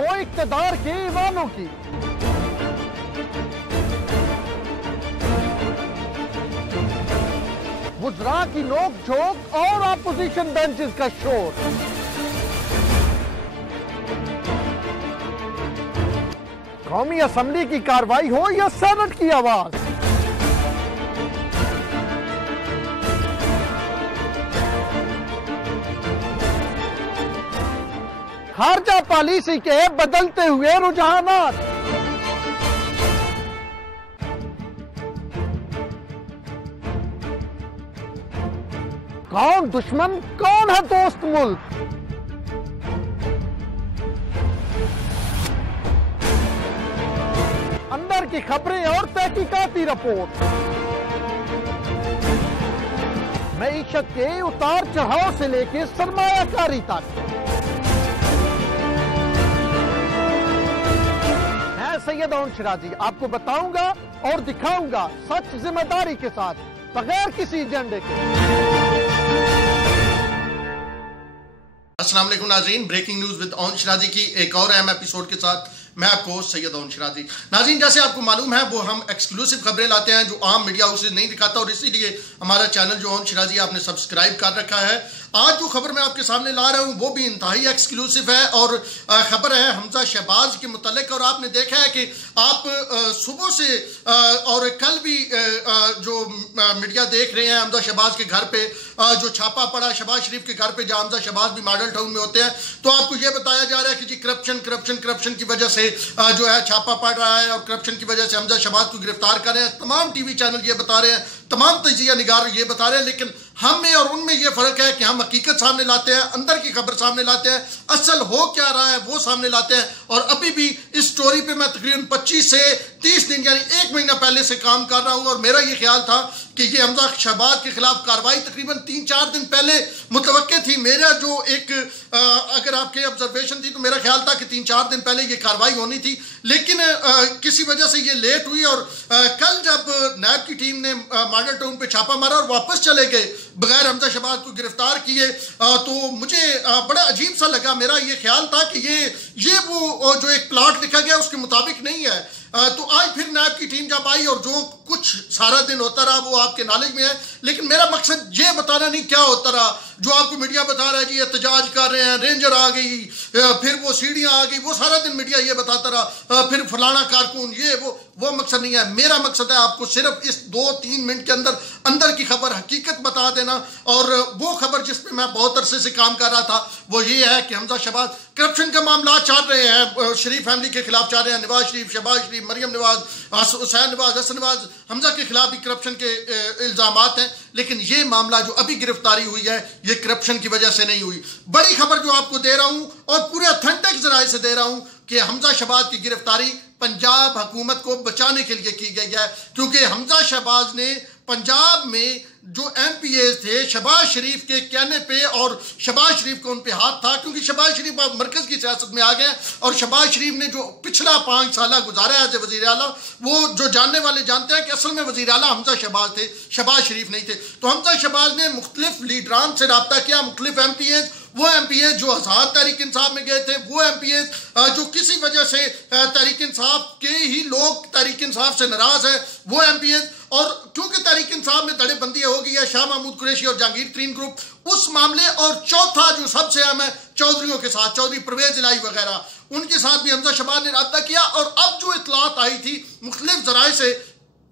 तो इक्तदार के ईवानों की। वुज़रा की नोक झोंक और अपोजिशन बेंचेस का शोर। कौमी असेंबली की कार्रवाई हो या सेनेट की आवाज, खारजा पॉलिसी के बदलते हुए रुझानात, कौन दुश्मन कौन है दोस्त मुल्क, अंदर की खबरें और तहकीकाती रिपोर्ट, मईशत के उतार चढ़ाव से लेकर सरमायाकारी तक। मैं सैयद ओन शिराजी आपको बताऊंगा और दिखाऊंगा सच जिम्मेदारी के साथ, बगैर किसी एजेंडे के। अस्सलाम वालेकुम नाज़रीन, breaking news with Aun Shirazi की एक और अहम एपिसोड के साथ मैं आपको सैयद ओन शिराजी। नाज़रीन, जैसे आपको मालूम है वो हम एक्सक्लूसिव खबरें लाते हैं जो आम मीडिया हाउसेज नहीं दिखाता, और इसीलिए हमारा चैनल जो ओन शिराजी आपने सब्सक्राइब कर रखा है। आज जो खबर मैं आपके सामने ला रहा हूं वो भी इंतहाई एक्सक्लूसिव है और खबर है हमजा शहबाज के मुतालिक। और आपने देखा है कि आप सुबह से और कल भी जो मीडिया देख रहे हैं हमजा शहबाज के घर पे जो छापा पड़ा शहबाज शरीफ के घर पे, जहां हमजा शहबाज भी मॉडल टाउन में होते हैं, तो आपको ये बताया जा रहा है कि जी करप्शन की वजह से जो है छापा पड़ रहा है और करप्शन की वजह से हमजा शहबाज को गिरफ्तार कर रहे हैं। तमाम टीवी चैनल ये बता रहे हैं, तमाम तजिया निगार ये बता रहे हैं, लेकिन हम में और उनमें ये फर्क है कि हम हकीकत सामने लाते हैं, अंदर की खबर सामने लाते हैं, असल हो क्या रहा है वो सामने लाते हैं। और अभी भी इस स्टोरी पे मैं तकरीबन 25 से 30 दिन यानी 1 महीना पहले से काम कर रहा हूं, और मेरा ये ख्याल था कि ये हमजा शहबाज के खिलाफ कार्रवाई तकरीबन 3-4 दिन पहले मुतवक्के थी। मेरा जो एक अगर आपके ऑब्जर्वेशन थी तो मेरा ख्याल था कि 3-4 दिन पहले ये कार्रवाई होनी थी, लेकिन किसी वजह से ये लेट हुई। और कल जब नैब की टीम ने मॉडल टाउन पे छापा मारा और वापस चले गए बगैर हमजा शहबाज को गिरफ्तार किए, तो मुझे बड़ा अजीब सा लगा। मेरा ये ख्याल था कि ये वो जो एक प्लाट लिखा गया उसके मुताबिक नहीं है। तो आज फिर नैब की टीम जब आई और जो कुछ सारा दिन होता रहा वो आपके नॉलेज में है, लेकिन मेरा मकसद ये बताना नहीं क्या होता रहा जो आपको मीडिया बता रहा है जी एहतजाज कर रहे हैं, रेंजर आ गई, फिर वो सीढ़ियां आ गई, वो सारा दिन मीडिया ये बताता रहा, फिर फलाना कारकुन ये वो मकसद नहीं है। मेरा मकसद है आपको सिर्फ इस 2-3 मिनट के अंदर की खबर हकीकत बता देना। और वो खबर जिस पे मैं बहुत अरसे से काम कर रहा था वो ये है कि हमजा शहबाज करप्शन का मामला चल रहे हैं, शरीफ फैमिली के खिलाफ चल रहे हैं, नवाज शरीफ, शहबाज शरीफ, मरियम नवाज, हुसैन नवाज, हसन नवाज, हमजा के खिलाफ भी करप्शन के इल्जामात हैं। लेकिन ये मामला जो अभी गिरफ्तारी हुई है ये करप्शन की वजह से नहीं हुई। बड़ी खबर जो आपको दे रहा हूं और पूरे ऑथेंटिक जराए से दे रहा हूं कि हमजा शहबाज की गिरफ्तारी पंजाब हुकूमत को बचाने के लिए की गई है, क्योंकि हमजा शहबाज ने पंजाब में जो MPAs थे शहबाज शरीफ के कहने पे, और शहबाज शरीफ को उन पे हाथ था क्योंकि शहबाज शरीफ अब मरकज की सियासत में आ गए, और शहबाज शरीफ ने जो पिछला 5 साल गुजारा है एज वजीर आला, वो जो जानने वाले जानते हैं कि असल में वजीर आला हमजा शहबाज थे, शहबाज शरीफ नहीं थे। तो हमजा शहबाज ने मुख्तलिफ लीडरान से रब्ता किया, मुख्तलिफ MPAs, वो MPAs जो आज़ाद तहरीक इंसाफ में गए थे, वो MPAs जो किसी वजह से तहरीक इंसाफ के ही लोग तहरीक इंसाफ से नाराज है, वो MPAs, और क्योंकि तहरीक इंसाफ में धड़ेबंदी हो गई है शाह महमूद कुरैशी और जहांगीर तरीन ग्रुप उस मामले, और चौथा जो सबसे अहम है चौधरियों के साथ, चौधरी परवेज इलाही वगैरह, उनके साथ भी हमजा शहबाज ने रब्ता किया। और अब जो इतलात आई थी मुख्तलिफ जराए से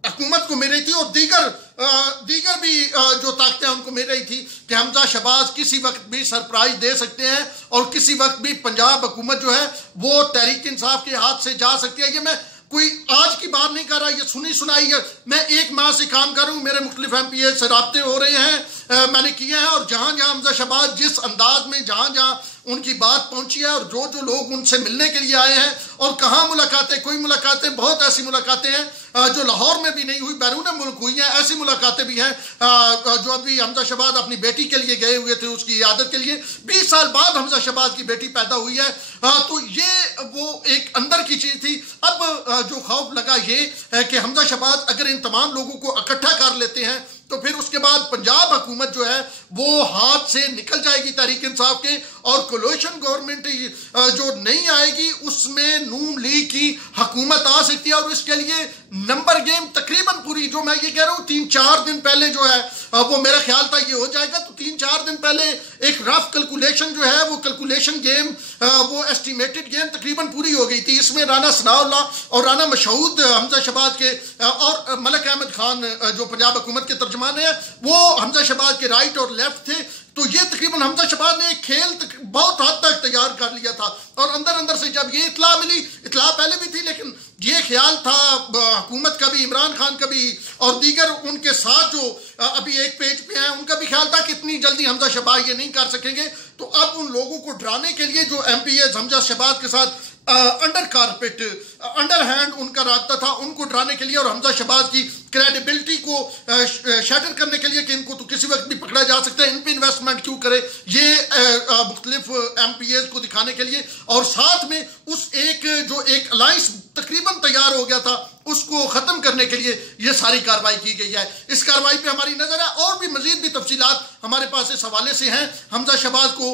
हुकूमत को मिल रही थी और दीगर भी जो ताकतें उनको मिल रही थी कि हमजा शहबाज किसी वक्त भी सरप्राइज दे सकते हैं और किसी वक्त भी पंजाब हुकूमत जो है वो तहरीक इंसाफ के हाथ से जा सकती है। ये मैं कोई आज की बात नहीं कर रहा, ये सुनी सुनाई है। मैं 1 माह से काम कर रहा हूँ, मेरे मुख्तलिफ MPA से राब्ते हो रहे हैं, मैंने किए हैं, और जहाँ जहाँ हमजा शहबाज जिस अंदाज में जहाँ जहाँ उनकी बात पहुंची है और जो लोग उनसे मिलने के लिए आए हैं, और कहाँ मुलाकातें, कोई मुलाकातें, बहुत ऐसी मुलाकातें हैं जो लाहौर में भी नहीं हुई, बैरून मुल्क हुई हैं, ऐसी मुलाकातें भी हैं जो अभी हमजा शहबाज अपनी बेटी के लिए गए हुए थे उसकी इयादत के लिए। 20 साल बाद हमजा शहबाज की बेटी पैदा हुई है, तो ये वो एक अंदर की चीज थी। अब जो खौफ लगा ये है कि हमजा शहबाज अगर इन तमाम लोगों को इकट्ठा कर लेते हैं तो फिर उसके बाद पंजाब हुकूमत जो है वो हाथ से निकल जाएगी तहरीक इंसाफ के, और कोलिशन गवर्नमेंट जो नहीं आएगी उसमें नून लीग की हुकूमत आ सकती है। और इसके लिए नंबर गेम तकरीबन पूरी, जो मैं ये कह रहा हूँ 3-4 दिन पहले जो है वो मेरा ख्याल था ये हो जाएगा, तो 3-4 दिन पहले एक रफ कैलकुलेशन जो है वो कैलकुलेशन गेम वो एस्टिमेटेड गेम तकरीबन पूरी हो गई थी। इसमें राना सनाउल्लाह और राना मशहूद हमजा शहबाज के और मलिक अहमद खान जो पंजाब हुकूमत के तर्जमान है वो हमजा शहबाज के राइट और लेफ्ट थे। तो ये तकरीबन हमजा शहबाज ने एक खेल बहुत हद तक तैयार कर लिया था। और अंदर अंदर से जब ये इतला मिली, इतला पहले भी थी लेकिन ये ख्याल था हुकूमत का भी, इमरान खान का भी और दीगर उनके साथ जो अभी एक पेज पे हैं उनका भी ख्याल था कि इतनी जल्दी हमजा शहबाज ये नहीं कर सकेंगे। तो अब उन लोगों को डराने के लिए जो MPs हमजा शहबाज के साथ अंडर कारपेट अंडर हैंड उनका रास्ता था, उनको डराने के लिए और हमजा शहबाज की क्रेडिबिलिटी को शैटर करने के लिए कि इनको तो किसी वक्त भी पकड़ा जा सकता है, इन पे इन्वेस्टमेंट क्यों करे, ये मुख्तलिफ MPs को दिखाने के लिए। और साथ में उस जो एक अलायंस तकरीबन तैयार हो गया था उसको खत्म करने के लिए ये सारी कार्रवाई की गई है। इस कार्रवाई पे हमारी नजर है और भी मजीद भी तफसीलात हमारे पास इस हवाले से हैं। हमजा शहबाज को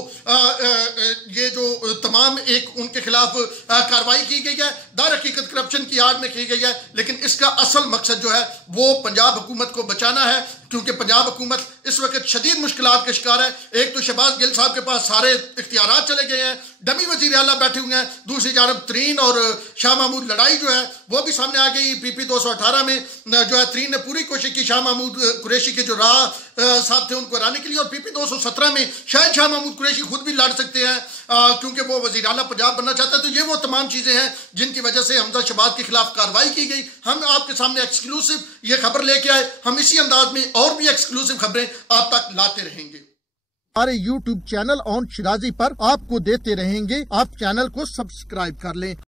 ये जो तमाम एक उनके खिलाफ कार्रवाई की गई है दर हकीकत करप्शन की आड़ में की गई है, लेकिन इसका असल मकसद जो है वो पंजाब हुकूमत को बचाना है, क्योंकि पंजाब हुकूमत इस वक्त शदीद मुश्किलात का शिकार है। एक तो शहबाज गिल साहब के पास सारे इख्तियारात चले गए हैं, डमी वजीर आला बैठे हुए हैं, दूसरी जानब तरीन और शाह महमूद लड़ाई जो है वो भी सामने आ गई। PP 218 में जो है तरीन ने पूरी कोशिश की शाह महमूद कुरैशी के जो राह साहब थे उनको हराने के लिए, और PP 217 में शायद शाह महमूद कुरैशी खुद भी लड़ सकते हैं क्योंकि वो वजीर आला पंजाब बनना चाहता है। तो ये वो तमाम चीजें हैं जिनकी वजह से हमजा शहबाज के खिलाफ कार्रवाई की गई। हम आपके सामने एक्सक्लूसिव ये खबर लेके आए, हम इसी अंदाज में और भी एक्सक्लूसिव खबरें आप तक लाते रहेंगे। हमारे YouTube चैनल ऑन शिराजी पर आपको देते रहेंगे, आप चैनल को सब्सक्राइब कर लें।